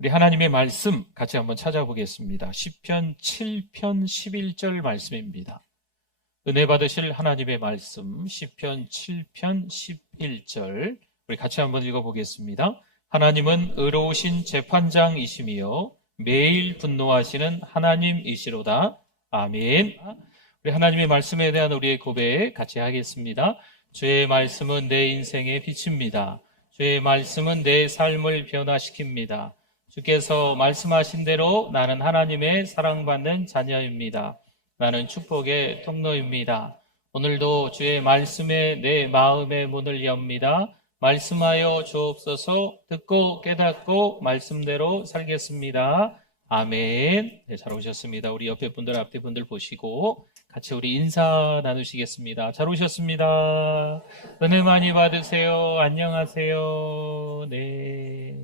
우리 하나님의 말씀 같이 한번 찾아보겠습니다. 시편 7편 11절 말씀입니다. 은혜 받으실 하나님의 말씀 시편 7편 11절 우리 같이 한번 읽어보겠습니다. 하나님은 의로우신 재판장이시며 매일 분노하시는 하나님이시로다. 아멘. 우리 하나님의 말씀에 대한 우리의 고백 같이 하겠습니다. 주의 말씀은 내 인생의 빛입니다. 주의 말씀은 내 삶을 변화시킵니다. 주께서 말씀하신 대로 나는 하나님의 사랑받는 자녀입니다. 나는 축복의 통로입니다. 오늘도 주의 말씀에 내 마음의 문을 엽니다. 말씀하여 주옵소서. 듣고 깨닫고 말씀대로 살겠습니다. 아멘. 네, 잘 오셨습니다. 우리 옆에 분들 앞에 분들 보시고 같이 우리 인사 나누시겠습니다. 잘 오셨습니다. 은혜 많이 받으세요. 안녕하세요. 네.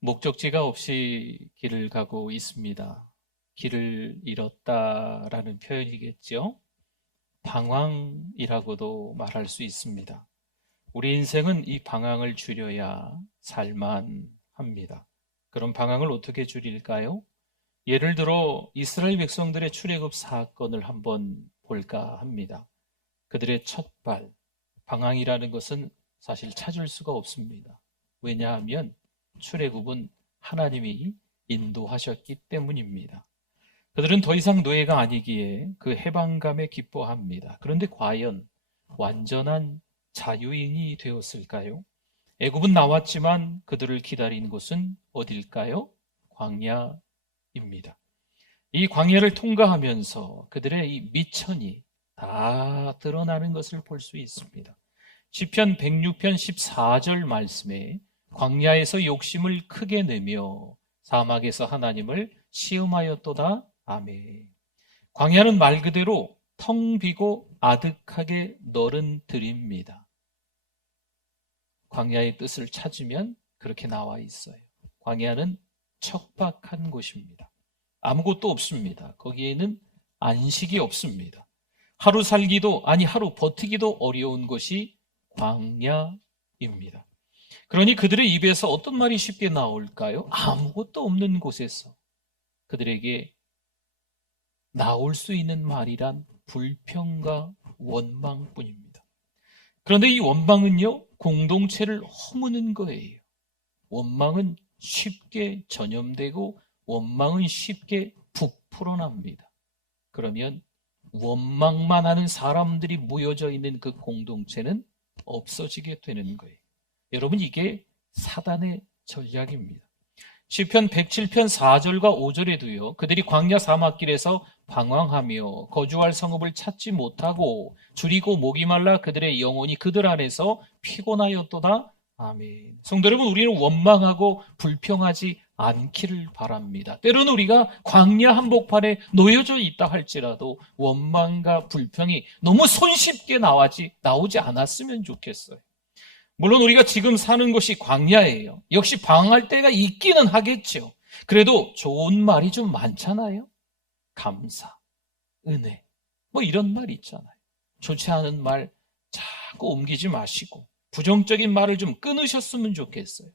목적지가 없이 길을 가고 있습니다. 길을 잃었다라는 표현이겠죠. 방황이라고도 말할 수 있습니다. 우리 인생은 이 방황을 줄여야 살만합니다. 그럼 방황을 어떻게 줄일까요? 예를 들어 이스라엘 백성들의 출애굽 사건을 한번 볼까 합니다. 그들의 첫발 방황이라는 것은 사실 찾을 수가 없습니다. 왜냐하면 출애굽은 하나님이 인도하셨기 때문입니다. 그들은 더 이상 노예가 아니기에 그 해방감에 기뻐합니다. 그런데 과연 완전한 자유인이 되었을까요? 애굽은 나왔지만 그들을 기다린 곳은 어딜까요? 광야입니다. 이 광야를 통과하면서 그들의 이 미천이 다 드러나는 것을 볼 수 있습니다. 시편 106편 14절 말씀에 광야에서 욕심을 크게 내며 사막에서 하나님을 시험하였도다. 아멘. 광야는 말 그대로 텅 비고 아득하게 너른 들입니다. 광야의 뜻을 찾으면 그렇게 나와 있어요. 광야는 척박한 곳입니다. 아무것도 없습니다. 거기에는 안식이 없습니다. 하루 살기도 하루 버티기도 어려운 곳이 광야입니다. 그러니 그들의 입에서 어떤 말이 쉽게 나올까요? 아무것도 없는 곳에서 그들에게 나올 수 있는 말이란 불평과 원망뿐입니다. 그런데 이 원망은요, 공동체를 허무는 거예요. 원망은 쉽게 전염되고 원망은 쉽게 부풀어납니다. 그러면 원망만 하는 사람들이 모여져 있는 그 공동체는 없어지게 되는 거예요. 여러분, 이게 사단의 전략입니다. 시편 107편 4절과 5절에도요. 그들이 광야 사막길에서 방황하며 거주할 성읍을 찾지 못하고 줄이고 목이 말라 그들의 영혼이 그들 안에서 피곤하였도다. 아멘. 성도 여러분, 우리는 원망하고 불평하지 않기를 바랍니다. 때로는 우리가 광야 한복판에 놓여져 있다 할지라도 원망과 불평이 너무 손쉽게 나오지 않았으면 좋겠어요. 물론 우리가 지금 사는 곳이 광야예요. 역시 방황할 때가 있기는 하겠죠. 그래도 좋은 말이 좀 많잖아요. 감사, 은혜, 이런 말 있잖아요. 좋지 않은 말 자꾸 옮기지 마시고 부정적인 말을 좀 끊으셨으면 좋겠어요.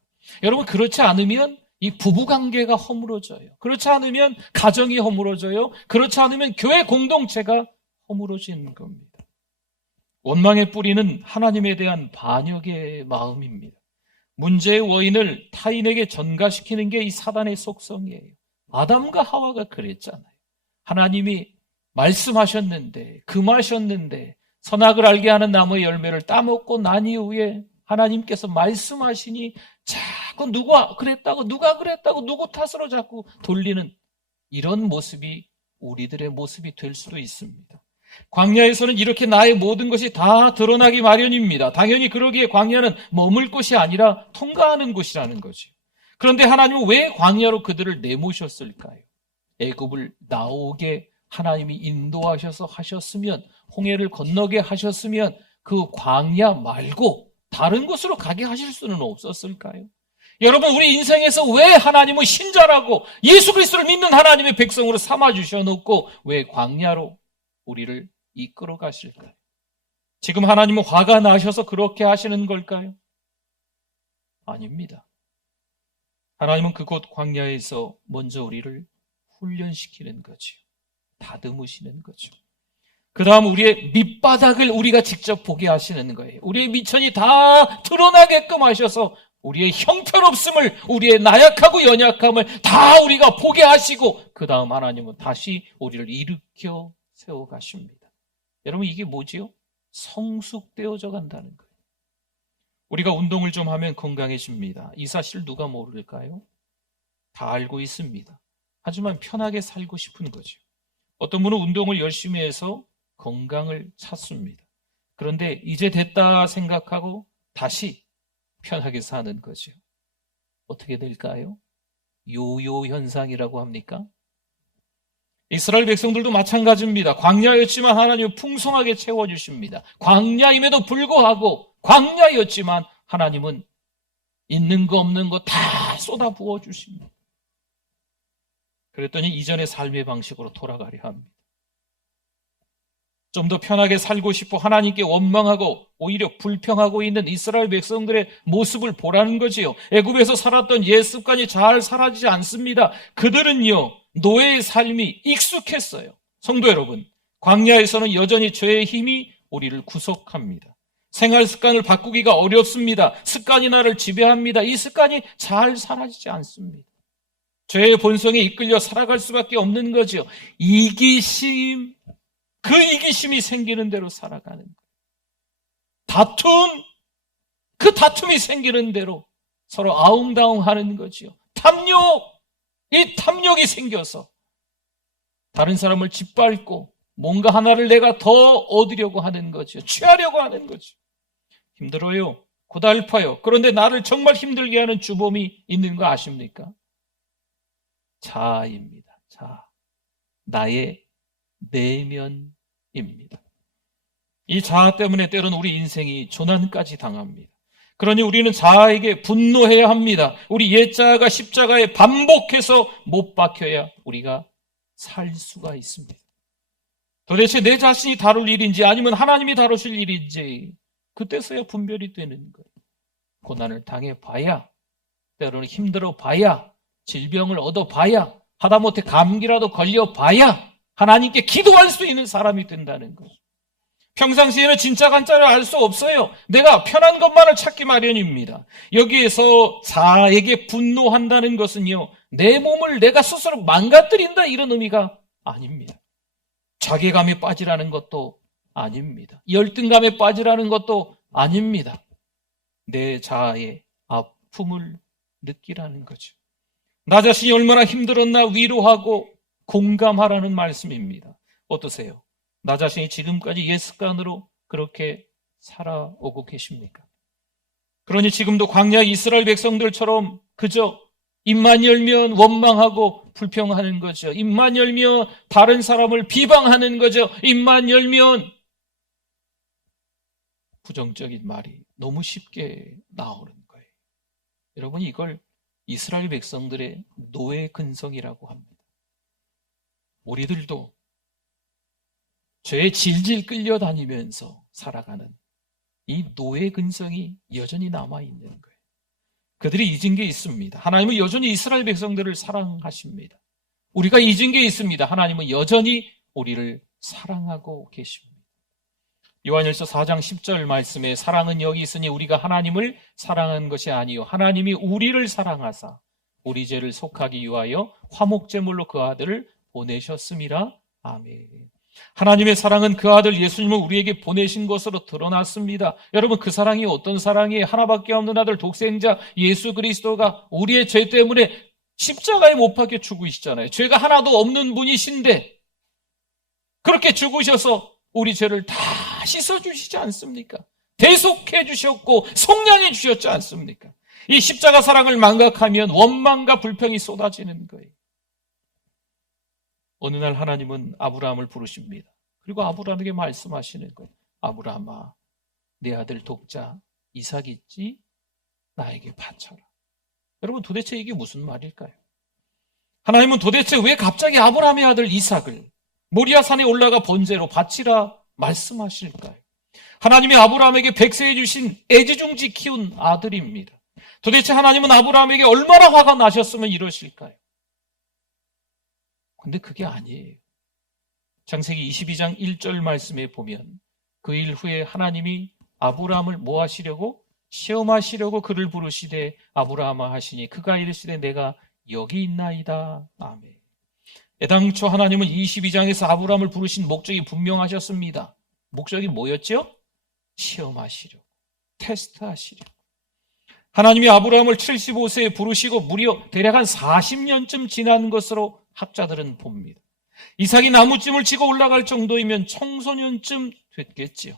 여러분, 그렇지 않으면 이 부부관계가 허물어져요. 그렇지 않으면 가정이 허물어져요. 그렇지 않으면 교회 공동체가 허물어지는 겁니다. 원망의 뿌리는 하나님에 대한 반역의 마음입니다. 문제의 원인을 타인에게 전가시키는 게 이 사단의 속성이에요. 아담과 하와가 그랬잖아요. 하나님이 말씀하셨는데, 금하셨는데 선악을 알게 하는 나무의 열매를 따먹고 난 이후에 하나님께서 말씀하시니 자꾸 누가 그랬다고 누구 탓으로 자꾸 돌리는 이런 모습이 우리들의 모습이 될 수도 있습니다. 광야에서는 이렇게 나의 모든 것이 다 드러나기 마련입니다. 당연히 그러기에 광야는 머물 곳이 아니라 통과하는 곳이라는 거죠. 그런데 하나님은 왜 광야로 그들을 내모셨을까요? 애굽을 나오게 하나님이 인도하셔서 하셨으면, 홍해를 건너게 하셨으면 그 광야 말고 다른 곳으로 가게 하실 수는 없었을까요? 여러분, 우리 인생에서 왜 하나님은 신자라고 예수 그리스도를 믿는 하나님의 백성으로 삼아주셔놓고 왜 광야로 우리를 이끌어 가실까요? 지금 하나님은 화가 나셔서 그렇게 하시는 걸까요? 아닙니다. 하나님은 그곳 광야에서 먼저 우리를 훈련시키는 거지요. 다듬으시는 거죠. 그 다음 우리의 밑바닥을 우리가 직접 보게 하시는 거예요. 우리의 미천이 다 드러나게끔 하셔서 우리의 형편없음을, 우리의 나약하고 연약함을 다 우리가 보게 하시고, 그 다음 하나님은 다시 우리를 일으켜 세워가십니다. 여러분, 이게 뭐지요? 성숙되어져 간다는 거예요. 우리가 운동을 좀 하면 건강해집니다. 이 사실 누가 모를까요? 다 알고 있습니다. 하지만 편하게 살고 싶은 거죠. 어떤 분은 운동을 열심히 해서 건강을 찾습니다. 그런데 이제 됐다 생각하고 다시 편하게 사는 거죠. 어떻게 될까요? 요요 현상이라고 합니까? 이스라엘 백성들도 마찬가지입니다. 광야였지만 하나님은 풍성하게 채워주십니다. 광야임에도 불구하고 광야였지만 하나님은 있는 거 없는 거 다 쏟아 부어주십니다. 그랬더니 이전의 삶의 방식으로 돌아가려 합니다. 좀 더 편하게 살고 싶어 하나님께 원망하고 오히려 불평하고 있는 이스라엘 백성들의 모습을 보라는 거지요. 애굽에서 살았던 옛 습관이 잘 사라지지 않습니다. 그들은요, 노예의 삶이 익숙했어요. 성도 여러분, 광야에서는 여전히 죄의 힘이 우리를 구속합니다. 생활 습관을 바꾸기가 어렵습니다. 습관이 나를 지배합니다. 이 습관이 잘 사라지지 않습니다. 죄의 본성에 이끌려 살아갈 수밖에 없는 거죠. 이기심, 그 이기심이 생기는 대로 살아가는 거예요. 다툼, 그 다툼이 생기는 대로 서로 아웅다웅하는 거지요. 탐욕, 이 탐욕이 생겨서 다른 사람을 짓밟고 뭔가 하나를 내가 더 얻으려고 하는 거죠. 취하려고 하는 거죠. 힘들어요. 고달파요. 그런데 나를 정말 힘들게 하는 주범이 있는 거 아십니까? 자아입니다. 자아. 나의 내면입니다. 이 자아 때문에 때로는 우리 인생이 조난까지 당합니다. 그러니 우리는 자아에게 분노해야 합니다. 우리 옛 자아가 십자가에 반복해서 못 박혀야 우리가 살 수가 있습니다. 도대체 내 자신이 다룰 일인지 아니면 하나님이 다루실 일인지 그때서야 분별이 되는 거예요. 고난을 당해봐야, 때로는 힘들어봐야, 질병을 얻어봐야, 하다못해 감기라도 걸려봐야 하나님께 기도할 수 있는 사람이 된다는 거죠. 평상시에는 진짜 간짜를 알 수 없어요. 내가 편한 것만을 찾기 마련입니다. 여기에서 자에게 분노한다는 것은요, 내 몸을 내가 스스로 망가뜨린다 이런 의미가 아닙니다. 자괴감에 빠지라는 것도 아닙니다. 열등감에 빠지라는 것도 아닙니다. 내 자아의 아픔을 느끼라는 거죠. 나 자신이 얼마나 힘들었나 위로하고 공감하라는 말씀입니다. 어떠세요? 나 자신이 지금까지 옛 습관으로 그렇게 살아오고 계십니까? 그러니 지금도 광야 이스라엘 백성들처럼 그저 입만 열면 원망하고 불평하는 거죠. 입만 열면 다른 사람을 비방하는 거죠. 입만 열면 부정적인 말이 너무 쉽게 나오는 거예요. 여러분, 이걸 이스라엘 백성들의 노예 근성이라고 합니다. 우리들도 죄에 질질 끌려다니면서 살아가는 이 노예 근성이 여전히 남아있는 거예요. 그들이 잊은 게 있습니다. 하나님은 여전히 이스라엘 백성들을 사랑하십니다. 우리가 잊은 게 있습니다. 하나님은 여전히 우리를 사랑하고 계십니다. 요한일서 4장 10절 말씀에 사랑은 여기 있으니 우리가 하나님을 사랑한 것이 아니요 하나님이 우리를 사랑하사 우리 죄를 속하기 위하여 화목제물로 그 아들을 보내셨음이라. 아멘. 하나님의 사랑은 그 아들 예수님을 우리에게 보내신 것으로 드러났습니다. 여러분, 그 사랑이 어떤 사랑이에요? 하나밖에 없는 아들 독생자 예수 그리스도가 우리의 죄 때문에 십자가에 못 박혀 죽으시잖아요. 죄가 하나도 없는 분이신데 그렇게 죽으셔서 우리 죄를 다 씻어주시지 않습니까? 대속해 주셨고 속량해 주셨지 않습니까? 이 십자가 사랑을 망각하면 원망과 불평이 쏟아지는 거예요. 어느 날 하나님은 아브라함을 부르십니다. 그리고 아브라함에게 말씀하시는 거예요. 아브라함아, 내 아들 독자 이삭 있지? 나에게 바쳐라. 여러분, 도대체 이게 무슨 말일까요? 하나님은 도대체 왜 갑자기 아브라함의 아들 이삭을 모리아산에 올라가 번제로 바치라 말씀하실까요? 하나님이 아브라함에게 백세해 주신 애지중지 키운 아들입니다. 도대체 하나님은 아브라함에게 얼마나 화가 나셨으면 이러실까요? 근데 그게 아니에요. 창세기 22장 1절 말씀에 보면 그 일 후에 하나님이 아브라함을 뭐 하시려고? 시험하시려고 그를 부르시되 아브라함아 하시니 그가 이르시되 내가 여기 있나이다. 아멘. 애당초 하나님은 22장에서 아브라함을 부르신 목적이 분명하셨습니다. 목적이 뭐였죠? 시험하시려고, 테스트하시려고. 하나님이 아브라함을 75세에 부르시고 무려 대략 한 40년쯤 지난 것으로 학자들은 봅니다. 이삭이 나무찜을 지고 올라갈 정도이면 청소년쯤 됐겠지요.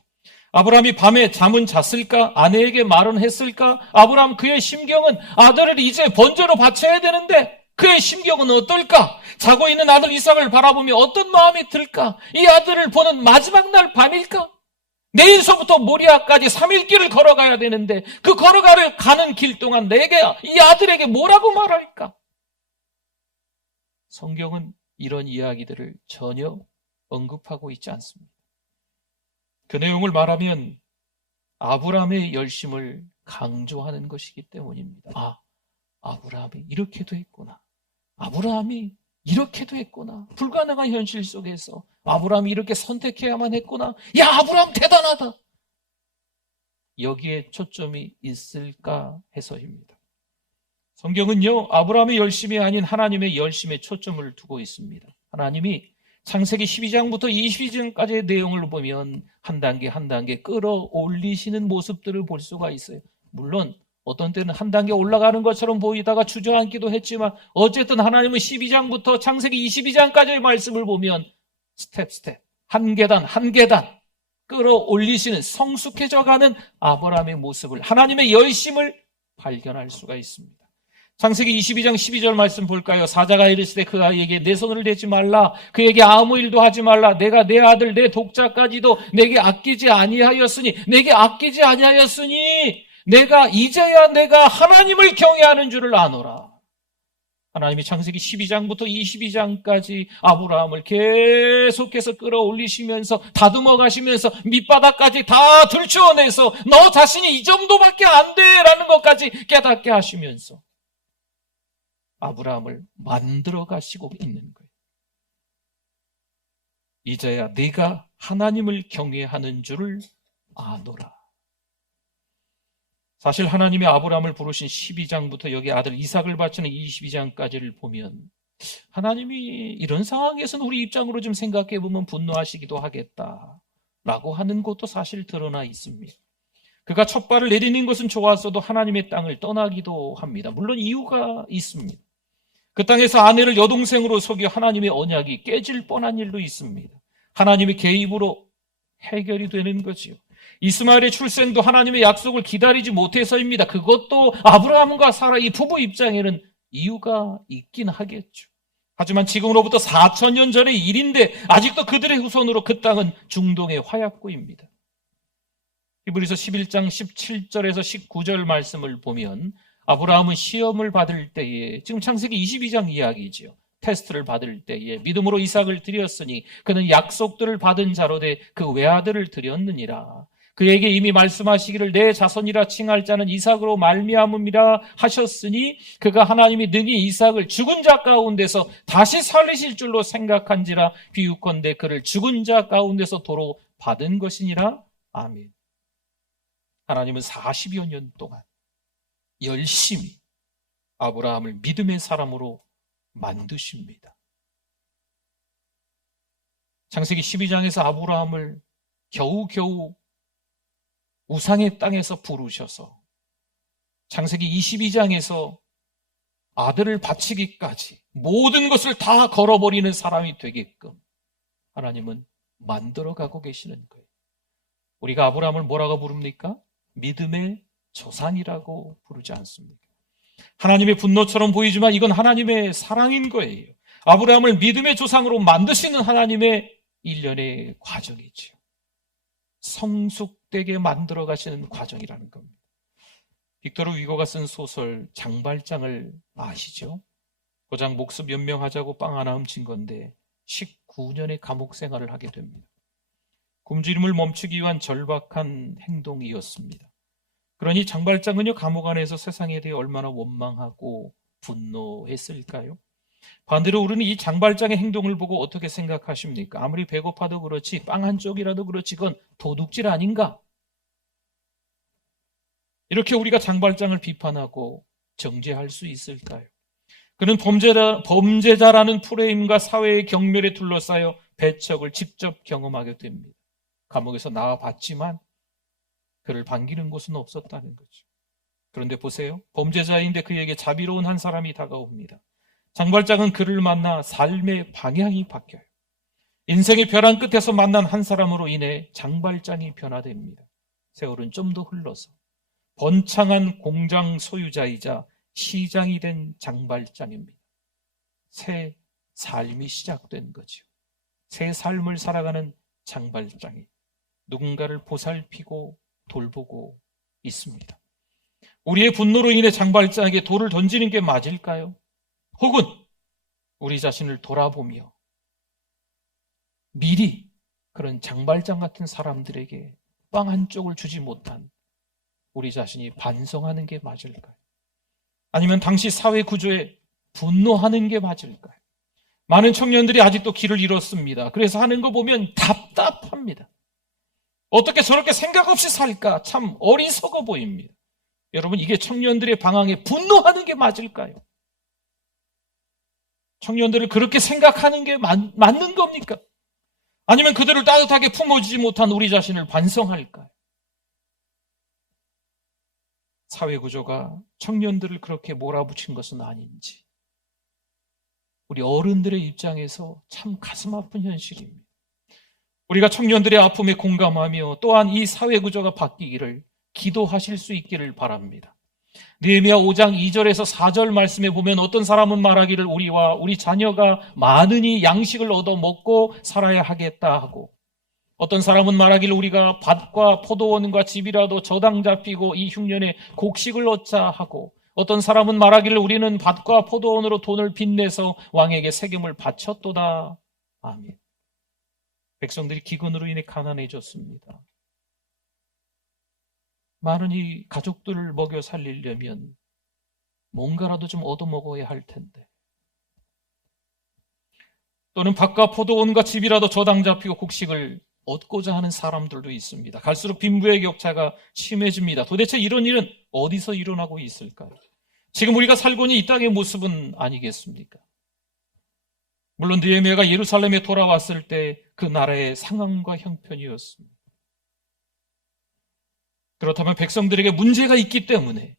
아브라함이 밤에 잠은 잤을까? 아내에게 말은 했을까? 아브라함 그의 심경은 아들을 이제 번제로 바쳐야 되는데 그의 심경은 어떨까? 자고 있는 아들 이삭을 바라보며 어떤 마음이 들까? 이 아들을 보는 마지막 날 밤일까? 내일서부터 모리아까지 3일 길을 걸어가야 되는데 그 가는 길 동안 내게 이 아들에게 뭐라고 말할까? 성경은 이런 이야기들을 전혀 언급하고 있지 않습니다. 그 내용을 말하면 아브라함의 열심을 강조하는 것이기 때문입니다. 아브라함이 이렇게도 했구나. 아브라함이 이렇게도 했구나. 불가능한 현실 속에서 아브라함이 이렇게 선택해야만 했구나. 야, 아브라함 대단하다. 여기에 초점이 있을까 해서입니다. 성경은요, 아브라함의 열심이 아닌 하나님의 열심에 초점을 두고 있습니다. 하나님이 창세기 12장부터 22장까지의 내용을 보면 한 단계 한 단계 끌어올리시는 모습들을 볼 수가 있어요. 물론 어떤 때는 한 단계 올라가는 것처럼 보이다가 주저앉기도 했지만 어쨌든 하나님은 12장부터 창세기 22장까지의 말씀을 보면 스텝 한 계단 한 계단 끌어올리시는 성숙해져가는 아브라함의 모습을, 하나님의 열심을 발견할 수가 있습니다. 창세기 22장 12절 말씀 볼까요? 사자가 이르시되 그 아이에게 내 손을 대지 말라, 그에게 아무 일도 하지 말라. 내가 내 아들 내 독자까지도 내게 아끼지 아니하였으니 내가 이제야 내가 하나님을 경외하는 줄을 아노라. 하나님이 창세기 12장부터 22장까지 아브라함을 계속해서 끌어올리시면서 다듬어 가시면서 밑바닥까지 다 들추어내서 너 자신이 이 정도밖에 안 돼라는 것까지 깨닫게 하시면서 아브라함을 만들어 가시고 있는 거예요. 이제야 네가 하나님을 경외하는 줄을 아노라. 사실 하나님이 아브라함을 부르신 12장부터 여기 아들 이삭을 바치는 22장까지를 보면 하나님이 이런 상황에서는 우리 입장으로 좀 생각해 보면 분노하시기도 하겠다라고 하는 것도 사실 드러나 있습니다. 그가 첫 발을 내디딘 것은 좋았어도 하나님의 땅을 떠나기도 합니다. 물론 이유가 있습니다. 그 땅에서 아내를 여동생으로 속여 하나님의 언약이 깨질 뻔한 일도 있습니다. 하나님의 개입으로 해결이 되는 거지요. 이스마엘의 출생도 하나님의 약속을 기다리지 못해서입니다. 그것도 아브라함과 사라 이 부부 입장에는 이유가 있긴 하겠죠. 하지만 지금으로부터 4,000년 전의 일인데 아직도 그들의 후손으로 그 땅은 중동의 화약고입니다. 히브리서 11장 17절에서 19절 말씀을 보면 아브라함은 시험을 받을 때에, 지금 창세기 22장 이야기지요. 테스트를 받을 때에 믿음으로 이삭을 드렸으니 그는 약속들을 받은 자로 돼 그 외아들을 드렸느니라. 그에게 이미 말씀하시기를 내 자손이라 칭할 자는 이삭으로 말미암음이라 하셨으니 그가 하나님이 능히 이삭을 죽은 자 가운데서 다시 살리실 줄로 생각한지라 비유컨대 그를 죽은 자 가운데서 도로 받은 것이니라. 아멘. 하나님은 40여 년 동안 열심히 아브라함을 믿음의 사람으로 만드십니다. 창세기 12장에서 아브라함을 겨우겨우 우상의 땅에서 부르셔서 창세기 22장에서 아들을 바치기까지 모든 것을 다 걸어버리는 사람이 되게끔 하나님은 만들어가고 계시는 거예요. 우리가 아브라함을 뭐라고 부릅니까? 믿음의 조상이라고 부르지 않습니까? 하나님의 분노처럼 보이지만 이건 하나님의 사랑인 거예요. 아브라함을 믿음의 조상으로 만드시는 하나님의 일련의 과정이죠. 성숙되게 만들어 가시는 과정이라는 겁니다. 빅토르 위고가 쓴 소설 장발장을 아시죠? 고작 목숨 연명하자고 빵 하나 훔친 건데 19년의 감옥 생활을 하게 됩니다. 굶주림을 멈추기 위한 절박한 행동이었습니다. 그러니 장발장은요, 감옥 안에서 세상에 대해 얼마나 원망하고 분노했을까요? 반대로 우리는 이 장발장의 행동을 보고 어떻게 생각하십니까? 아무리 배고파도 그렇지, 빵 한 쪽이라도 그렇지, 그건 도둑질 아닌가? 이렇게 우리가 장발장을 비판하고 정죄할 수 있을까요? 그는 범죄자라는 프레임과 사회의 경멸에 둘러싸여 배척을 직접 경험하게 됩니다. 감옥에서 나와봤지만 그를 반기는 곳은 없었다는 거죠. 그런데 보세요. 범죄자인데 그에게 자비로운 한 사람이 다가옵니다. 장발장은 그를 만나 삶의 방향이 바뀌어요. 인생의 벼랑 끝에서 만난 한 사람으로 인해 장발장이 변화됩니다. 세월은 좀 더 흘러서 번창한 공장 소유자이자 시장이 된 장발장입니다. 새 삶이 시작된 거죠. 새 삶을 살아가는 장발장이 누군가를 보살피고 돌보고 있습니다. 우리의 분노로 인해 장발장에게 돌을 던지는 게 맞을까요? 혹은 우리 자신을 돌아보며 미리 그런 장발장 같은 사람들에게 빵 한 쪽을 주지 못한 우리 자신이 반성하는 게 맞을까요? 아니면 당시 사회 구조에 분노하는 게 맞을까요? 많은 청년들이 아직도 길을 잃었습니다. 그래서 하는 거 보면 답답합니다. 어떻게 저렇게 생각 없이 살까? 참 어리석어 보입니다. 여러분, 이게 청년들의 방황에 분노하는 게 맞을까요? 청년들을 그렇게 생각하는 게 맞는 겁니까? 아니면 그들을 따뜻하게 품어주지 못한 우리 자신을 반성할까요? 사회구조가 청년들을 그렇게 몰아붙인 것은 아닌지, 우리 어른들의 입장에서 참 가슴 아픈 현실입니다. 우리가 청년들의 아픔에 공감하며 또한 이 사회구조가 바뀌기를 기도하실 수 있기를 바랍니다. 느헤미야 5장 2절에서 4절 말씀에 보면 어떤 사람은 말하기를 우리와 우리 자녀가 많으니 양식을 얻어 먹고 살아야 하겠다 하고, 어떤 사람은 말하기를 우리가 밭과 포도원과 집이라도 저당 잡히고 이 흉년에 곡식을 얻자 하고, 어떤 사람은 말하기를 우리는 밭과 포도원으로 돈을 빚내서 왕에게 세금을 바쳤도다. 아멘. 백성들이 기근으로 인해 가난해졌습니다. 많은 이 가족들을 먹여 살리려면 뭔가라도 좀 얻어먹어야 할 텐데, 또는 밭과 포도원과 집이라도 저당 잡히고 곡식을 얻고자 하는 사람들도 있습니다. 갈수록 빈부의 격차가 심해집니다. 도대체 이런 일은 어디서 일어나고 있을까요? 지금 우리가 살고 있는 이 땅의 모습은 아니겠습니까? 물론 느헤미야가 예루살렘에 돌아왔을 때 그 나라의 상황과 형편이었습니다. 그렇다면 백성들에게 문제가 있기 때문에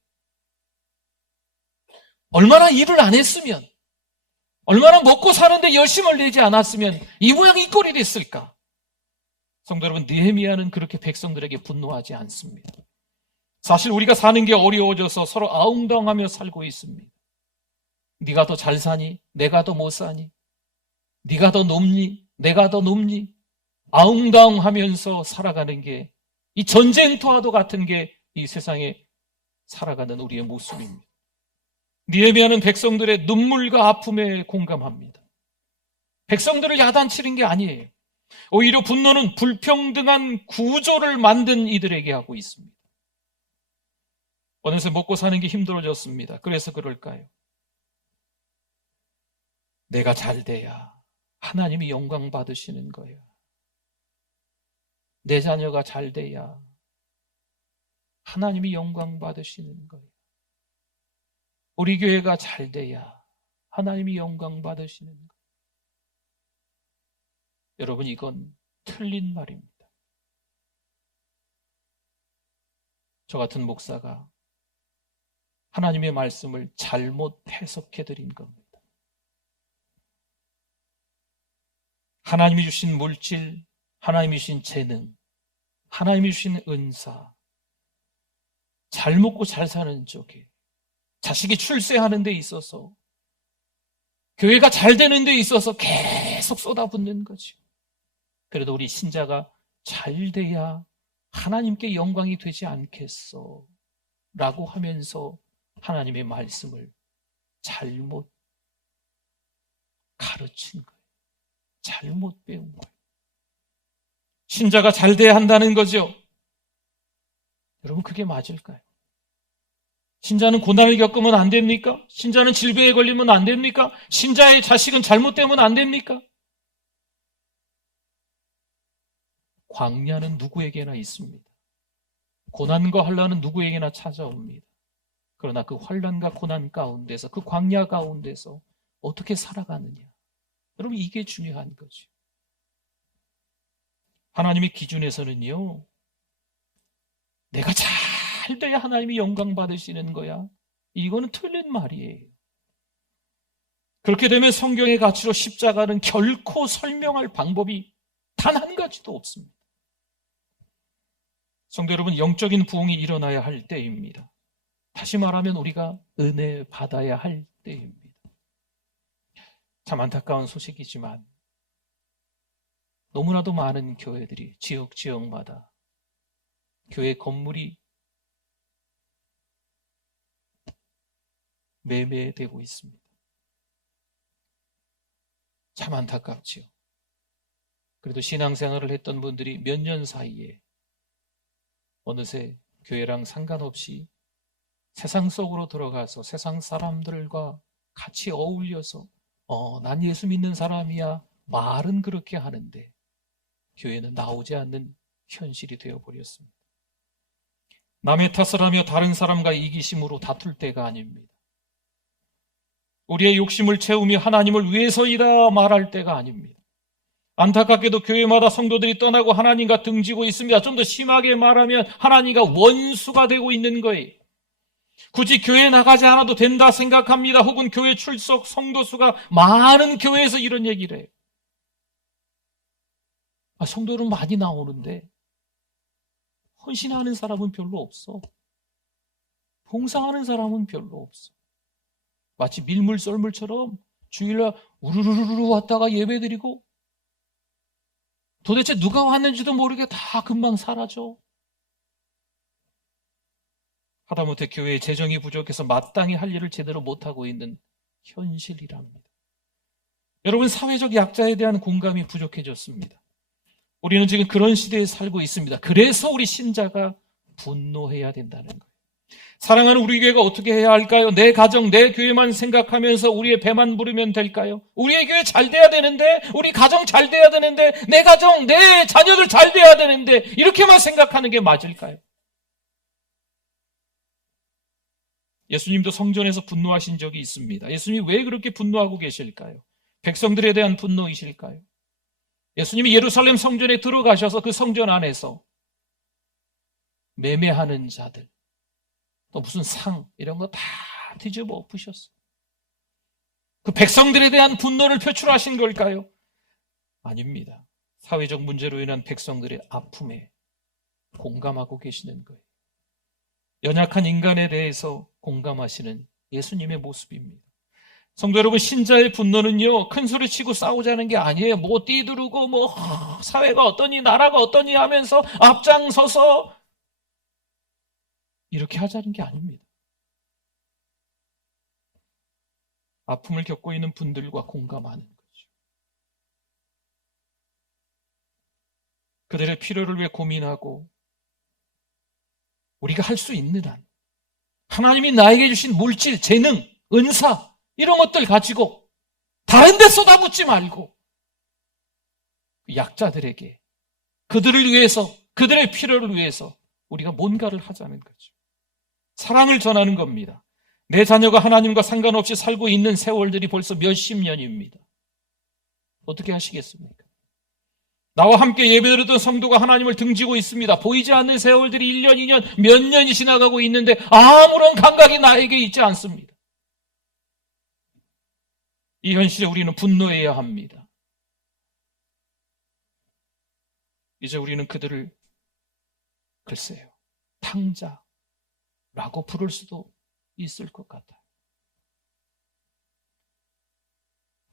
얼마나 일을 안 했으면, 얼마나 먹고 사는데 열심을 내지 않았으면 이 모양 이 꼴이 됐을까? 성도 여러분, 느헤미야는 그렇게 백성들에게 분노하지 않습니다. 사실 우리가 사는 게 어려워져서 서로 아웅다웅하며 살고 있습니다. 네가 더 잘 사니? 내가 더 못 사니? 네가 더 높니? 내가 더 높니? 아웅다웅하면서 살아가는 게, 이 전쟁터와도 같은 게 이 세상에 살아가는 우리의 모습입니다. 느헤미야는 백성들의 눈물과 아픔에 공감합니다. 백성들을 야단치는 게 아니에요. 오히려 분노는 불평등한 구조를 만든 이들에게 하고 있습니다. 어느새 먹고 사는 게 힘들어졌습니다. 그래서 그럴까요? 내가 잘 돼야 하나님이 영광 받으시는 거야. 내 자녀가 잘 돼야 하나님이 영광 받으시는 거예요. 우리 교회가 잘 돼야 하나님이 영광 받으시는 거예요. 여러분, 이건 틀린 말입니다. 저 같은 목사가 하나님의 말씀을 잘못 해석해드린 겁니다. 하나님이 주신 물질, 하나님이 주신 재능, 하나님이 주신 은사, 잘 먹고 잘 사는 쪽에, 자식이 출세하는 데 있어서, 교회가 잘 되는 데 있어서 계속 쏟아붓는 거죠. 그래도 우리 신자가 잘 돼야 하나님께 영광이 되지 않겠어 라고 하면서 하나님의 말씀을 잘못 가르친 거예요. 잘못 배운 거예요. 신자가 잘 돼야 한다는 거죠. 여러분, 그게 맞을까요? 신자는 고난을 겪으면 안 됩니까? 신자는 질병에 걸리면 안 됩니까? 신자의 자식은 잘못되면 안 됩니까? 광야는 누구에게나 있습니다. 고난과 환난은 누구에게나 찾아옵니다. 그러나 그 환난과 고난 가운데서, 그 광야 가운데서 어떻게 살아가느냐. 여러분, 이게 중요한 거죠. 하나님의 기준에서는요, 내가 잘 돼야 하나님이 영광 받으시는 거야. 이거는 틀린 말이에요. 그렇게 되면 성경의 가치로 십자가는 결코 설명할 방법이 단 한 가지도 없습니다. 성도 여러분, 영적인 부흥이 일어나야 할 때입니다. 다시 말하면 우리가 은혜 받아야 할 때입니다. 참 안타까운 소식이지만 너무나도 많은 교회들이 지역마다 교회 건물이 매매되고 있습니다. 참 안타깝지요. 그래도 신앙생활을 했던 분들이 몇 년 사이에 어느새 교회랑 상관없이 세상 속으로 들어가서 세상 사람들과 같이 어울려서 난 예수 믿는 사람이야 말은 그렇게 하는데 교회는 나오지 않는 현실이 되어버렸습니다. 남의 탓을 하며 다른 사람과 이기심으로 다툴 때가 아닙니다. 우리의 욕심을 채우며 하나님을 위해서이다 말할 때가 아닙니다. 안타깝게도 교회마다 성도들이 떠나고 하나님과 등지고 있습니다. 좀 더 심하게 말하면 하나님과 원수가 되고 있는 거예요. 굳이 교회에 나가지 않아도 된다 생각합니다. 혹은 교회 출석 성도 수가 많은 교회에서 이런 얘기를 해요. 성도는 많이 나오는데 헌신하는 사람은 별로 없어. 봉사하는 사람은 별로 없어. 마치 밀물 썰물처럼 주일날 우르르르 왔다가 예배드리고 도대체 누가 왔는지도 모르게 다 금방 사라져. 하다못해 교회의 재정이 부족해서 마땅히 할 일을 제대로 못하고 있는 현실이랍니다. 여러분, 사회적 약자에 대한 공감이 부족해졌습니다. 우리는 지금 그런 시대에 살고 있습니다. 그래서 우리 신자가 분노해야 된다는 거예요. 사랑하는 우리 교회가 어떻게 해야 할까요? 내 가정, 내 교회만 생각하면서 우리의 배만 부르면 될까요? 우리의 교회 잘 돼야 되는데, 우리 가정 잘 돼야 되는데, 내 가정, 내 자녀들 잘 돼야 되는데, 이렇게만 생각하는 게 맞을까요? 예수님도 성전에서 분노하신 적이 있습니다. 예수님이 왜 그렇게 분노하고 계실까요? 백성들에 대한 분노이실까요? 예수님이 예루살렘 성전에 들어가셔서 그 성전 안에서 매매하는 자들, 또 무슨 상 이런 거 다 뒤집어 엎으셨어요. 그 백성들에 대한 분노를 표출하신 걸까요? 아닙니다. 사회적 문제로 인한 백성들의 아픔에 공감하고 계시는 거예요. 연약한 인간에 대해서 공감하시는 예수님의 모습입니다. 성도 여러분, 신자의 분노는요, 큰 소리 치고 싸우자는 게 아니에요. 뭐 뛰두르고 사회가 어떠니 나라가 어떠니 하면서 앞장서서 이렇게 하자는 게 아닙니다. 아픔을 겪고 있는 분들과 공감하는 거죠. 그들의 필요를 위해 고민하고 우리가 할 수 있는 한 하나님이 나에게 주신 물질, 재능, 은사 이런 것들 가지고 다른 데 쏟아붓지 말고 약자들에게 그들을 위해서, 그들의 필요를 위해서 우리가 뭔가를 하자는 거죠. 사랑을 전하는 겁니다. 내 자녀가 하나님과 상관없이 살고 있는 세월들이 벌써 몇십 년입니다. 어떻게 하시겠습니까? 나와 함께 예배드렸던 성도가 하나님을 등지고 있습니다. 보이지 않는 세월들이 1년, 2년, 몇 년이 지나가고 있는데 아무런 감각이 나에게 있지 않습니다. 이 현실에 우리는 분노해야 합니다. 이제 우리는 그들을 글쎄요, 탕자라고 부를 수도 있을 것 같아요.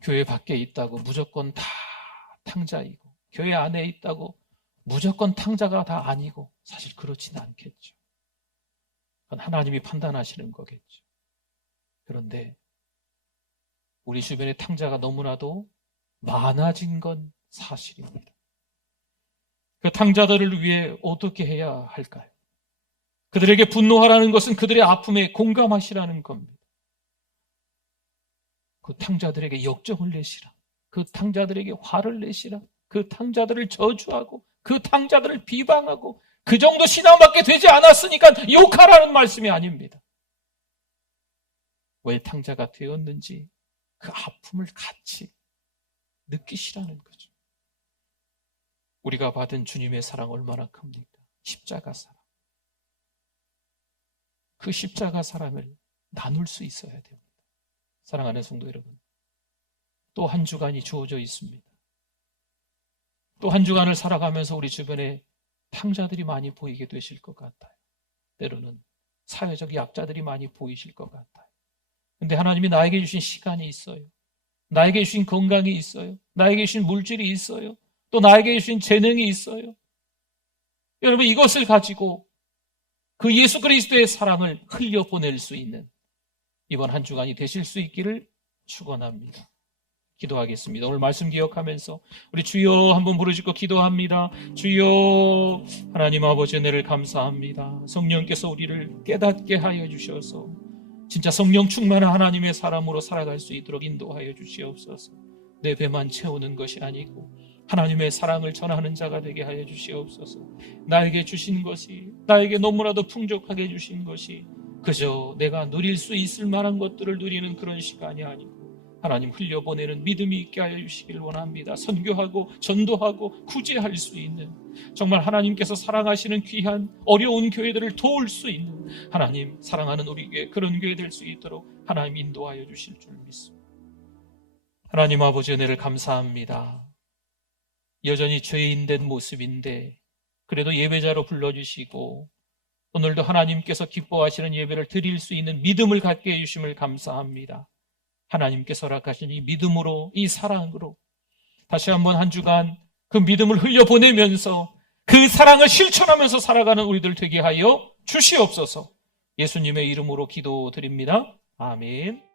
교회 밖에 있다고 무조건 다 탕자이고 교회 안에 있다고 무조건 탕자가 다 아니고 사실 그렇지는 않겠죠. 그건 하나님이 판단하시는 거겠죠. 그런데 우리 주변에 탕자가 너무나도 많아진 건 사실입니다. 그 탕자들을 위해 어떻게 해야 할까요? 그들에게 분노하라는 것은 그들의 아픔에 공감하시라는 겁니다. 그 탕자들에게 역정을 내시라. 그 탕자들에게 화를 내시라. 그 탕자들을 저주하고 그 탕자들을 비방하고 그 정도 신앙밖에 되지 않았으니까 욕하라는 말씀이 아닙니다. 왜 탕자가 되었는지 그 아픔을 같이 느끼시라는 거죠. 우리가 받은 주님의 사랑 얼마나 큽니까? 십자가 사랑. 그 십자가 사랑을 나눌 수 있어야 됩니다. 사랑하는 성도 여러분, 또 한 주간이 주어져 있습니다. 또 한 주간을 살아가면서 우리 주변에 탕자들이 많이 보이게 되실 것 같아요. 때로는 사회적 약자들이 많이 보이실 것 같아요. 근데 하나님이 나에게 주신 시간이 있어요. 나에게 주신 건강이 있어요. 나에게 주신 물질이 있어요. 또 나에게 주신 재능이 있어요. 여러분, 이것을 가지고 그 예수 그리스도의 사랑을 흘려보낼 수 있는 이번 한 주간이 되실 수 있기를 축원합니다. 기도하겠습니다. 오늘 말씀 기억하면서 우리 주여 한번 부르짖고 기도합니다. 주여, 하나님 아버지 은혜를 감사합니다. 성령께서 우리를 깨닫게 하여 주셔서 진짜 성령 충만한 하나님의 사람으로 살아갈 수 있도록 인도하여 주시옵소서. 내 배만 채우는 것이 아니고 하나님의 사랑을 전하는 자가 되게 하여 주시옵소서. 나에게 주신 것이, 나에게 너무나도 풍족하게 주신 것이 그저 내가 누릴 수 있을 만한 것들을 누리는 그런 시간이 아니고 하나님 흘려보내는 믿음이 있게 하여 주시길 원합니다. 선교하고 전도하고 구제할 수 있는, 정말 하나님께서 사랑하시는 귀한 어려운 교회들을 도울 수 있는 하나님 사랑하는 우리 교회, 그런 교회 될 수 있도록 하나님 인도하여 주실 줄 믿습니다. 하나님 아버지 은혜를 감사합니다. 여전히 죄인된 모습인데 그래도 예배자로 불러주시고 오늘도 하나님께서 기뻐하시는 예배를 드릴 수 있는 믿음을 갖게 해주심을 감사합니다. 하나님께서 허락하신 이 믿음으로, 이 사랑으로 다시 한번 한 주간 그 믿음을 흘려보내면서 그 사랑을 실천하면서 살아가는 우리들 되게 하여 주시옵소서. 예수님의 이름으로 기도드립니다. 아멘.